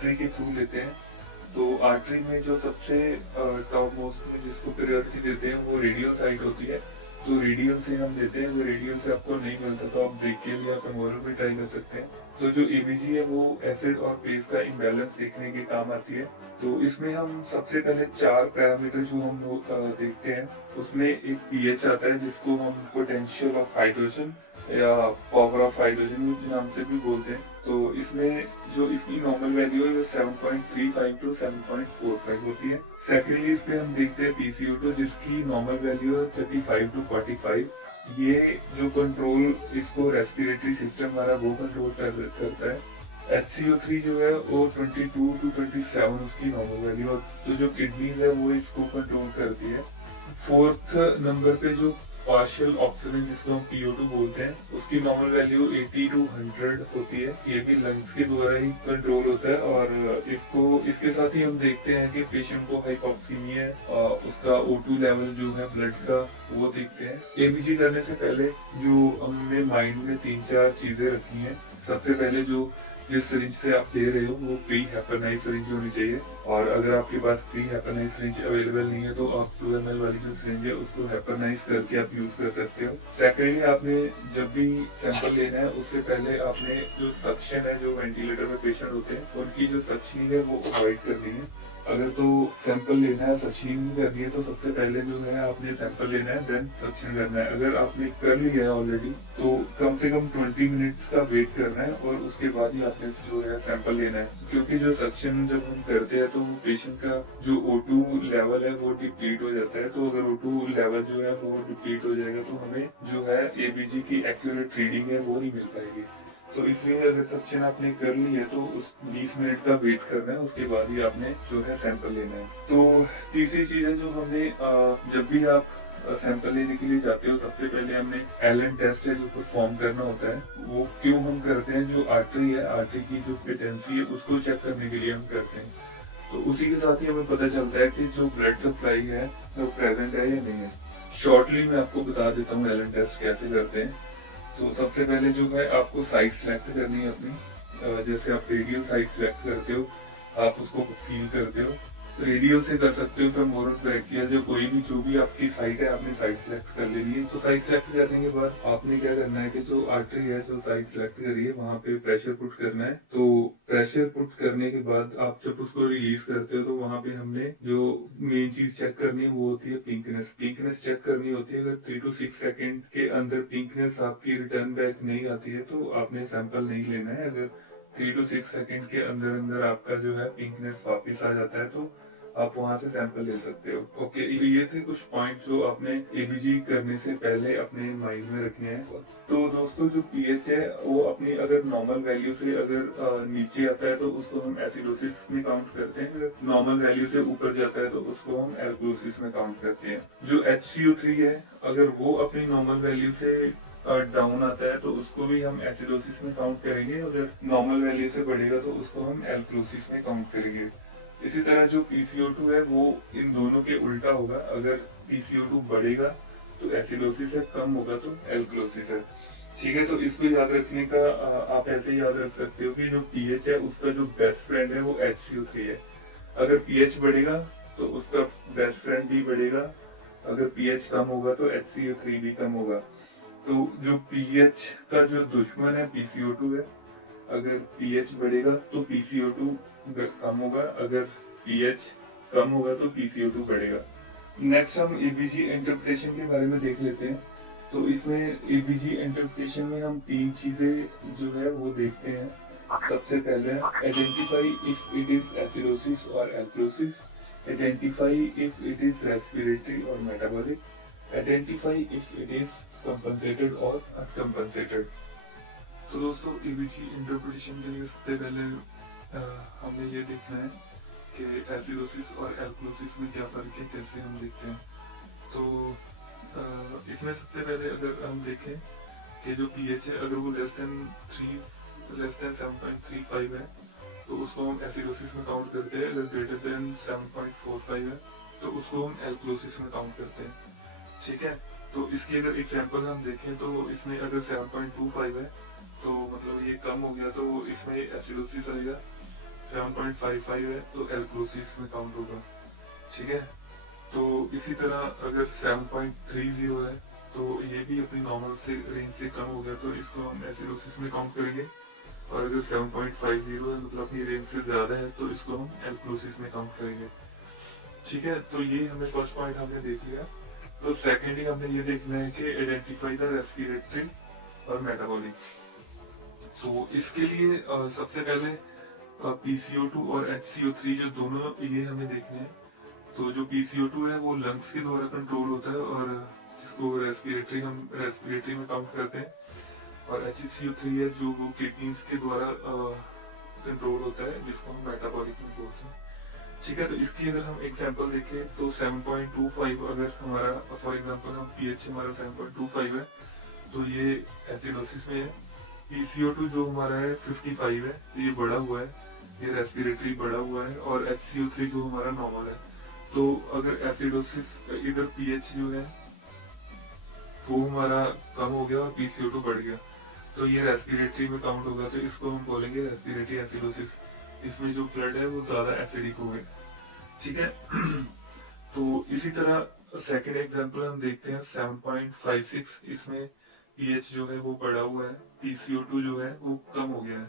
Artery के through लेते हैं। तो आर्टरी में जो सबसे टॉप मोस्ट में जिसको प्रायोरिटी देते हैं वो रेडियल साइट होती है। तो रेडियल से हम देते हैं, अगर रेडियल से आपको नहीं मिलता तो आप ब्रेकियल या फेमोरल भी ट्राई कर सकते हैं। तो जो एबीजी है वो एसिड और बेस का इम्बैलेंस देखने के काम आती है। तो इसमें हम सबसे पहले 4 पैरामीटर जो हम देखते हैं, उसमें एक पीएच आता है जिसको हम पोटेंशियल ऑफ हाइड्रोजन या पावर ऑफ हाइड्रोजन नाम से भी बोलते हैं। तो इसमें जो इसकी नॉर्मल वैल्यू है वो 7.35 टू 7.45 होती है। सेकेंडली इस पे हम देखते हैं पीसीओ2 जिसकी नॉर्मल वैल्यू है 35 टू 45। ये जो कंट्रोल इसको रेस्पिरेटरी सिस्टम हमारा वो कंट्रोल करता है। HCO3 जो है वो 22 टू 27 उसकी नॉर्मल वैल्यू, और तो जो किडनीज है वो इसको कंट्रोल करती है। फोर्थ नंबर पे जो पार्शियल ऑक्सीजन जिसको हम PO2 बोलते हैं, उसकी नॉर्मल वैल्यू 80 टू 100 होती है। ये भी लंग्स के द्वारा ही कंट्रोल होता है, और इसके साथ ही हम देखते हैं कि पेशेंट को हाइपोक्सीमिया, उसका O2 लेवल जो है ब्लड का वो देखते हैं। एबीजी करने से पहले जो हमने माइंड में 3-4 चीजें रखी हैं। सबसे पहले जो जिस सिरिंज से आप दे रहे हो वो प्री हेपरनाइज सिरिंज होनी चाहिए, और अगर आपके पास प्री हेपरनाइज सिरिंज अवेलेबल नहीं है तो आप 2 ml वाली जो सिरिंज है उसको हेपरनाइज करके आप यूज कर सकते हो। सेकेंडली, आपने जब भी सैंपल लेना है उससे पहले आपने जो सक्शन है, जो वेंटिलेटर में पेशेंट होते हैं उनकी जो सक्शनिंग है वो अवॉइड करनी है। अगर तो सैंपल लेना है, सक्शनिंग करनी है, तो सबसे पहले जो है आपने सैंपल लेना है, देन सक्शन करना है। अगर आपने कर लिया है ऑलरेडी तो कम से कम 20 मिनट्स का वेट करना है, और उसके बाद ही आपने जो है सैंपल लेना है। क्योंकि जो सक्शन जब हम करते हैं तो पेशेंट का जो O2 लेवल है वो डिप्लीट हो जाता है। तो अगर O2 लेवल जो है वो डिप्लीट हो जाएगा तो हमें जो है एबीजी की एक्यूरेट रीडिंग है वो नहीं मिल पाएगी। तो इसलिए अगर सक्शन आपने कर ली है तो उस 20 मिनट का वेट करना है, उसके बाद ही आपने जो है सैंपल लेना है। तो तीसरी चीज है जो हमने जब भी आप सैंपल लेने के लिए जाते हो, सबसे पहले हमने एलन टेस्ट है जो परफॉर्म करना होता है। वो क्यों हम करते हैं, जो आर्टरी है, आर्टरी की जो पेटेंसी है उसको चेक करने के लिए हम करते हैं। तो उसी के साथ ही हमें पता चलता है कि जो ब्लड सप्लाई है वो प्रेजेंट है या नहीं है। शॉर्टली मैं आपको बता देता हूँ एलन टेस्ट कैसे करते हैं। तो सबसे पहले जो है आपको साइज सेलेक्ट करनी है अपनी। जैसे आप रेडियल साइज सेलेक्ट करते हो, आप उसको फील करते हो, रेडियो से कर सकते हो, फिर मोरल ब्रैकियल जो भी आपकी साइट है आपने साइट सेलेक्ट कर लेनी है। तो साइट सेलेक्ट करने के बाद आपने क्या करना है कि जो आर्टरी है, जो साइट सेलेक्ट करी है वहां पे प्रेशर पुट करना है। तो प्रेशर पुट करने के बाद आप जब उसको रिलीज करते हो तो वहां पे हमने जो मेन चीज चेक करनी है वो होती है पिंकनेस। पिंकनेस चेक करनी होती है। अगर 3 to 6 सेकेंड के अंदर पिंकनेस आपकी रिटर्न बैक नहीं आती है तो आपने सैंपल नहीं लेना है। अगर 3 to 6 सेकेंड के अंदर अंदर आपका जो है पिंकनेस वापिस आ जाता है तो आप वहां से सैंपल ले सकते हो। ओके, ये थे कुछ पॉइंट जो आपने एबीजी करने से पहले अपने माइंड में रखने हैं। तो दोस्तों, जो पीएच है वो अपनी अगर नॉर्मल वैल्यू से अगर नीचे आता है तो उसको हम एसिडोसिस में काउंट करते हैं। अगर नॉर्मल वैल्यू से ऊपर जाता है तो उसको हम एल्कोसिस में काउंट करते हैं। जो HCO3 है, अगर वो अपनी नॉर्मल वैल्यू से डाउन आता है तो उसको भी हम एसिडोसिस में काउंट करेंगे। अगर नॉर्मल वैल्यू से बढ़ेगा तो उसको हम एल्कोसिस में काउंट करेंगे। इसी तरह जो PCO2 है वो इन दोनों के उल्टा होगा। अगर PCO2 बढ़ेगा तो एसिडोसिस है, कम होगा तो एल्कलोसिस है। ठीक है, तो इसको याद रखने का आप ऐसे याद रख सकते हो कि जो पीएच है उसका जो बेस्ट फ्रेंड है वो HCO3 है। अगर पीएच बढ़ेगा तो उसका बेस्ट फ्रेंड भी बढ़ेगा, अगर पीएच कम होगा तो HCO3 भी कम होगा। तो जो पीएच का जो दुश्मन है PCO2 है। अगर पीएच बढ़ेगा तो PCO2 कम होगा, अगर पीएच कम होगा तो PCO2 बढ़ेगा। नेक्स्ट हम एबीजी इंटरप्रिटेशन के बारे में देख लेते हैं। तो इसमें एबीजी इंटरप्रिटेशन में हम 3 चीजें जो है वो देखते हैं। सबसे पहले identify if it is acidosis और alkalosis, identify if it is respiratory और metabolic, identify if it is compensated और अनकंपनसेटेड। तो दोस्तों, एबीजी इंटरप्रिटेशन के लिए सबसे पहले हमें ये देखना है कि एसिडोसिस और एल्कलोसिस में क्या फर्क है, कैसे हम देखते हैं। तो इसमें सबसे पहले अगर हम देखें कि जो पीएच है अगर वो लेस देन 7.35 है तो उसको हम एसिडोसिस में काउंट करते हैं। अगर ग्रेटर देन 7.45 है तो उसको हम एल्कलोसिस में काउंट करते हैं। ठीक है, तो इसकी अगर एग्जांपल हम देखें तो इसमें अगर 7.25 है तो मतलब ये कम हो गया तो इसमें एसिडोसिस आएगा। 7.55 है तो एल्क्लोसिस में काउंट होगा। ठीक है, तो इसी तरह अगर 7.30 है तो ये भी अपनी नॉर्मल से रेंज से कम हो गया तो इसको हम एसिडोसिस में काउंट करेंगे। और अगर 7.50 है मतलब अपनी रेंज से ज्यादा है तो इसको हम एल्क्लोसिस में काउंट करेंगे। ठीक है, तो ये हमें फर्स्ट पॉइंट हमने देख लिया। तो सेकेंडली हमने ये देखना है कि आइडेंटिफाई द रेस्पिरेटरी और मेटाबॉलिक। तो इसके लिए सबसे पहले PCO2 और HCO3 जो दोनों ये हमें देखने हैं। तो जो PCO2 है वो लंग्स के द्वारा कंट्रोल होता है और जिसको रेस्पिरेटरी में काउंट करते हैं। और HCO3 है जो वो किडनीज के द्वारा कंट्रोल होता है जिसको हम मेटाबॉलिक में बोलते हैं। ठीक है, तो इसकी अगर हम एग्जांपल देखें तो 7.25 अगर हमारा फॉर एग्जांपल हम पीएच हमारा 7.25 है तो ये एसिडोसिस में है। PCO2 जो हमारा है 55 है तो ये बढ़ा हुआ है, ये रेस्पिरेटरी बढ़ा हुआ है। और HCO3 जो हमारा नॉर्मल है। तो अगर एसिडोसिस इधर पीएच जो है वो हमारा कम हो गया और PCO2 बढ़ गया तो ये रेस्पिरेटरी में काउंट होगा, तो इसको हम बोलेंगे रेस्पिरेटरी एसिडोसिस। इसमें जो ब्लड है वो ज्यादा एसिडिक हो गया। ठीक है, तो इसी तरह सेकेंड एग्जांपल हम देखते हैं 7.56। इसमें पीएच जो है वो बढ़ा हुआ है, PCO2 जो है वो कम हो गया है,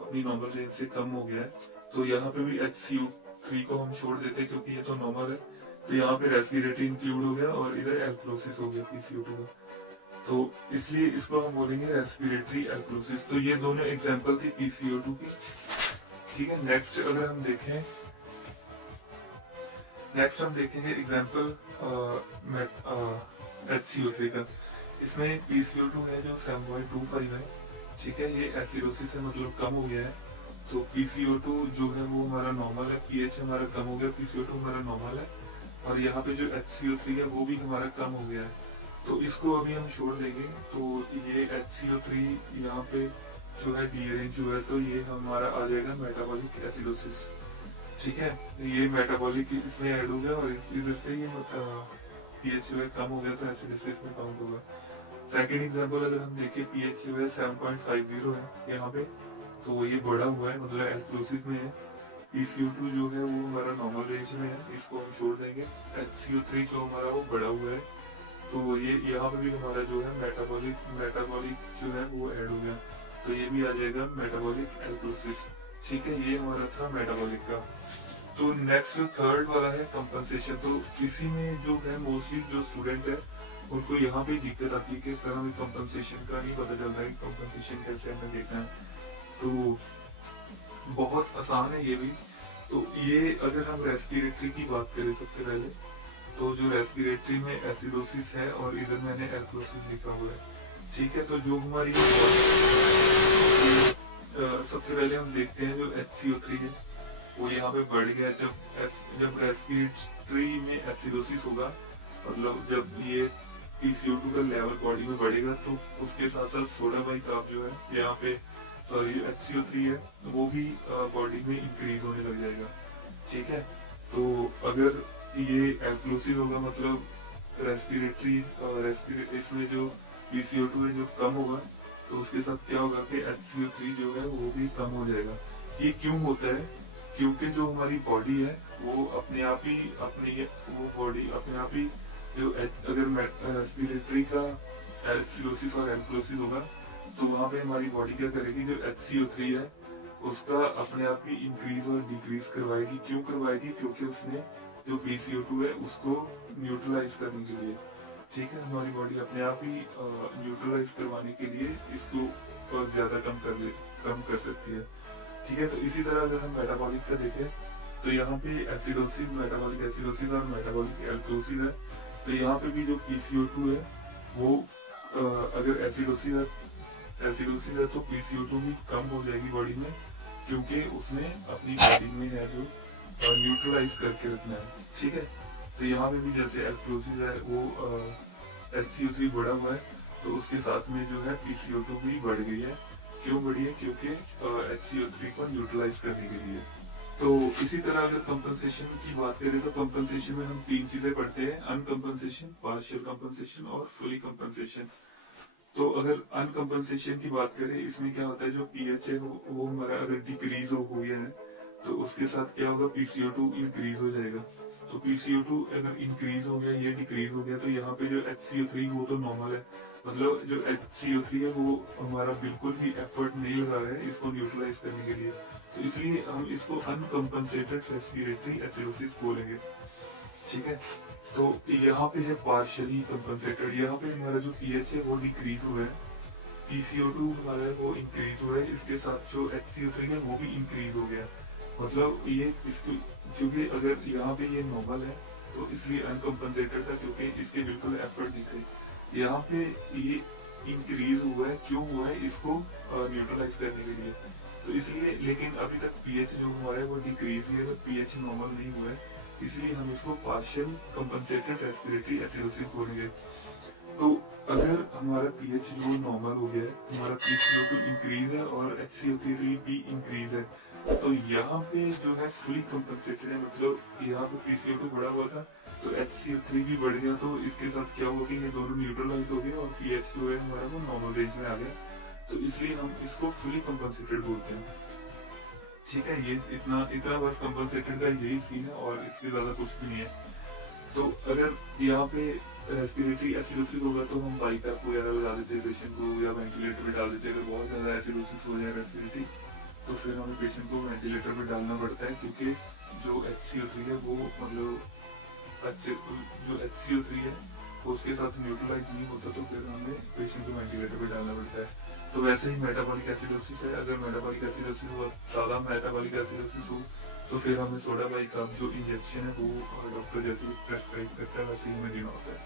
अपनी नॉर्मल रेंज से कम हो गया है। तो यहाँ पे भी HCO3 को हम छोड़ देते हैं क्योंकि ये तो नॉर्मल है। तो यहाँ पे रेस्पिरेटरी इंक्लूड हो गया और इधर एल्क्लोसिस हो गया PCO2 का। तो इसलिए इसको हम बोलेंगे रेस्पिरेटरी एल्क्लोसिस। तो ये दोनों एग्जांपल थी PCO2 की। ठीक है, नेक्स्ट अगर हम देखें, नेक्स्ट हम देखेंगे एग्जांपल HCO3 का। इसमें PCO2 है जो 7.25 है। ठीक है, ये एसिडोसिस है मतलब कम हो गया है। तो PCO2 जो है वो हमारा नॉर्मल है, पीएच हमारा कम हो गया, PCO2 हमारा नॉर्मल है। और यहाँ पे जो HCO3 है वो भी हमारा कम हो गया है। तो इसको अभी हम छोड़ देंगे। तो ये HCO3 यहाँ पे जो है डीरेंज जो है तो ये हमारा आ जाएगा मेटाबॉलिक एसिडोसिस। ठीक है, ये मेटाबॉलिक इसमें ऐड हो गया और इधर से ये पीएच जो है कम हो गया तो एसिडोसिस में काउंट होगा। सेकेंड एग्जांपल अगर हम देखें पीएच जो है 7.50 है यहाँ पे तो ये बढ़ा हुआ है मतलब एल्क्लोसिस में है। PCO2 जो है वो हमारा नॉर्मल रेंज में है, इसको हम छोड़ देंगे। HCO3 जो हमारा वो बढ़ा हुआ है तो ये यहाँ पे भी हमारा जो है मेटाबॉलिक जो है वो ऐड हो गया तो ये भी आ जाएगा मेटाबॉलिक एल्क्लोसिस। ठीक है, ये हमारा था मेटाबॉलिक का। तो नेक्स्ट जो थर्ड वाला है कंपनसेशन। तो इसी में जो है मोस्टली जो स्टूडेंट है उनको यहाँ पे दिक्कत आती है कि सर हमें कंपनसेशन का नहीं पता चलता है कि कंपनसेशन कैसे हमें देखना है। तो बहुत आसान है ये भी। तो ये अगर हम रेस्पिरेटरी की बात करें सबसे पहले तो जो रेस्पिरेटरी में एसिडोसिस है और इधर मैंने एल्क्लोसिस लिखा हुआ है। ठीक है, तो जो हमारी सबसे पहले हम देखते हैं जो HCO3 है वो यहाँ पे बढ़ गया। जब रेस्पिरेटरी में एसिडोसिस होगा मतलब जब ये PCO2 का लेवल बॉडी में बढ़ेगा तो उसके साथ साथ सोडा बाइकार्ब जो है यहाँ पे सॉरी HCO3 है वो भी बॉडी में इंक्रीज होने लग जाएगा। ठीक है, तो अगर ये एल्क्लोसिस होगा मतलब रेस्पिरेटरी इसमें जो PCO2 है जो कम होगा तो उसके साथ क्या होगा कि HCO3 जो है वो भी कम हो जाएगा। ये क्यों होता है? क्योंकि जो हमारी बॉडी है वो अपने आप ही वो बॉडी अपने आप ही जो अगर रेस्पिरेटरी का एसिडोसिस और एल्क्लोसिस होगा तो वहां पे हमारी बॉडी क्या करेगी, जो HCO3 है उसका अपने आप ही इंक्रीज और डिक्रीज करवाएगी। क्यों करवाएगी? क्योंकि उसने जो PCO2 है उसको न्यूट्रलाइज करने के लिए। ठीक है, हमारी बॉडी अपने आप ही न्यूट्रलाइज करवाने के लिए इसको ज्यादा कम कर सकती है। ठीक है, तो इसी तरह अगर हम मेटाबॉलिक का देखें तो यहाँ पे एसिडोसिस, मेटाबॉलिक एसिडोसिस और मेटाबॉलिक एल्क्लोसिस है। तो यहाँ पे भी जो PCO2 है वो अगर एसिडोसिस है तो PCO2 भी कम हो जाएगी बॉडी में क्योंकि उसने अपनी बॉडी में है जो न्यूट्रलाइज करके रखना है। ठीक है, तो यहाँ पे भी जैसे एल्क्लोसिस है वो HCO3 बढ़ा हुआ है तो उसके साथ में जो है PCO2 भी बढ़ गई है। क्यों बढ़ी है? क्योंकि HCO3 को न्यूट्रलाइज करने के लिए। तो इसी तरह अगर कंपनसेशन की बात करें तो कंपनसेशन में हम तीन चीजें पढ़ते हैं, अनकंपनसेशन, पार्शियल कंपनसेशन और फुली कंपनसेशन। तो अगर अनकंपनसेशन की बात करें इसमें क्या होता है, जो पीएच है वो हमारा अगर डिक्रीज हो गया है तो उसके साथ क्या होगा, PCO2 इंक्रीज हो जाएगा। तो PCO2 अगर इंक्रीज हो गया या डिक्रीज हो गया तो यहाँ पे जो HCO3 वो तो नॉर्मल है, मतलब जो HCO3 है वो हमारा बिल्कुल भी एफर्ट नहीं लगा रहा है इसको न्यूट्रलाइज करने के लिए, तो इसलिए हम इसको अनकम्पनसेटेड रेस्पिरेटरी एसिडोसिस बोलेंगे। ठीक है, तो यहाँ पे है पार्शियली कंपनसेटेड, यहाँ पे हमारा जो पीएच है वो डिक्रीज हुआ है, PCO2 हमारा है वो इंक्रीज हुआ है, इसके साथ जो HCO3 है वो भी इंक्रीज हो गया। मतलब ये इसको, क्योंकि अगर यहाँ पे ये नॉर्मल है तो इसलिए अनकम्पनसेटेड था क्योंकि इसके बिल्कुल एफर्ट नहीं थे। यहाँ पे ये इंक्रीज हुआ है, क्यों हुआ है, इसको न्यूट्रलाइज करने के लिए, तो इसलिए। लेकिन अभी तक पीएच जो हुआ है वो डिक्रीज ही है, पीएच नॉर्मल नहीं हुआ है, इसलिए हम इसको पार्शियल कंपनसेटेड रेस्पिरेटरी एसिडोसिस बोलेंगे। तो अगर हमारा पीएच जो नॉर्मल हो गया है, हमारा PCO2 इंक्रीज है और HCO3 भी इंक्रीज है, तो यहाँ पे जो है फुली कंपनसेटेड है, मतलब यहाँ पे PCO2 बढ़ा हुआ था तो HCO3 भी बढ़ गया, तो इसके साथ क्या हो गया, ये दोनों न्यूट्रलाइज हो गए और पीएच जो है हमारा वो नॉर्मल रेंज में आ गया, तो इसलिए हम इसको फुली कंपनसेटेड बोलते हैं। ठीक है, ये इतना इतना बस कंपनसेटेड का यही सीन है और इसके ज्यादा कुछ भी नहीं है। तो अगर यहाँ पे रेस्पिरेटरी एसिडोसिस होगा तो हम बाईपैप वगैरह लगा देते हैं पेशेंट को या वेंटिलेटर पे डाल देते हैं। अगर बहुत ज्यादा एसिडोसिस हो जाए रेस्पिरेटरी तो फिर हमें पेशेंट को वेंटिलेटर पे डालना पड़ता है, क्योंकि जो HCO3 है वो मतलब जो HCO3 है उसके साथ न्यूट्रलाइज नहीं होता, तो फिर हमें पेशेंट को वेंटिलेटर पे डालना पड़ता है। तो वैसे ही मेटाबॉलिक एसिडोसिस है, अगर मेटाबॉलिक एसिडोसिस हो, ज्यादा मेटाबॉलिक एसिडोसिस हो तो फिर हमें सोडा बाइकार्ब जो इंजेक्शन है वो डॉक्टर जैसे प्रेस्क्राइब करता है वैसे ही हमें देना होता है।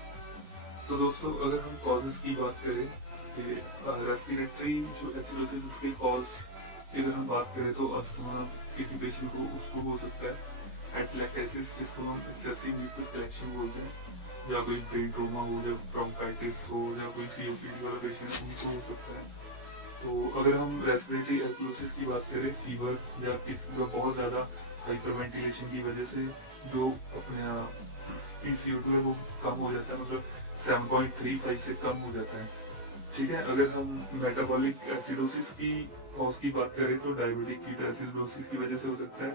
तो दोस्तों अगर हम कॉजेस की बात करें कि रेस्पिरेटरी जो एसिडोसिस उसके कॉज की अगर हम बात करें तो अस्थमा किसी पेशेंट को उसको हो सकता है, एटलैक्टाइसिस जिसको हम एक्सेसिव म्यूकस कलेक्शन बोलते हैं, या कोई ब्रेन ट्रोमा हो या ब्रोंकाइटिस हो या कोई COPD वाला पेशेंट है उनको हो सकता है। तो अगर हम रेस्पिरेटरी एल्कोलोसिस की बात करें, फीवर या किसी का बहुत ज्यादा हाइपरवेंटिलेशन की वजह से जो अपने PCO2 है वो कम हो जाता है, मतलब 7.35 से कम हो जाता है। ठीक है, अगर हम मेटाबॉलिक एसिडोसिस की कॉज की बात करें तो डायबिटिक कीटोएसिडोसिस की वजह से हो सकता है,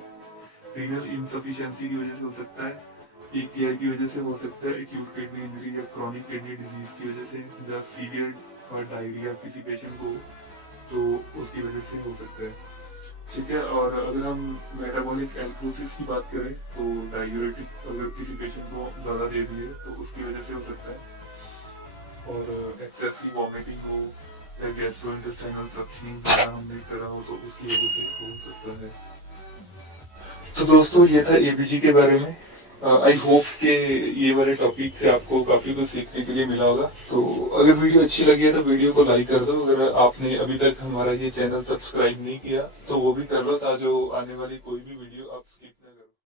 रीनल इनसफिशिएंसी की वजह से हो सकता है, AKI की वजह से हो सकता है, एक्यूट किडनी इंजरी या क्रॉनिक किडनी डिजीज की वजह से, या सीवियर डायरिया किसी पेशेंट को तो उसकी वजह से हो सकता है। ठीक है, और अगर हम मेटाबॉलिक एल्कोसिस की बात करें तो डाययूरेटिक अगर किसी पेशेंट को ज्यादा दे दिए तो उसकी वजह से हो सकता है, और एक्सेसिव वॉमिटिंग हो या गैस्ट्रोइंटेस्टाइनल सक्शनिंग वगैरह हमने करा हो तो उसकी वजह से हो सकता है। तो दोस्तों ये था ABG के बारे में। आई होप के ये वाले टॉपिक से आपको काफी कुछ सीखने के लिए मिला होगा। तो अगर वीडियो अच्छी लगी है तो वीडियो को लाइक कर दो। अगर आपने अभी तक हमारा ये चैनल सब्सक्राइब नहीं किया तो वो भी कर लो, ताकि आने वाली कोई भी वीडियो आपकी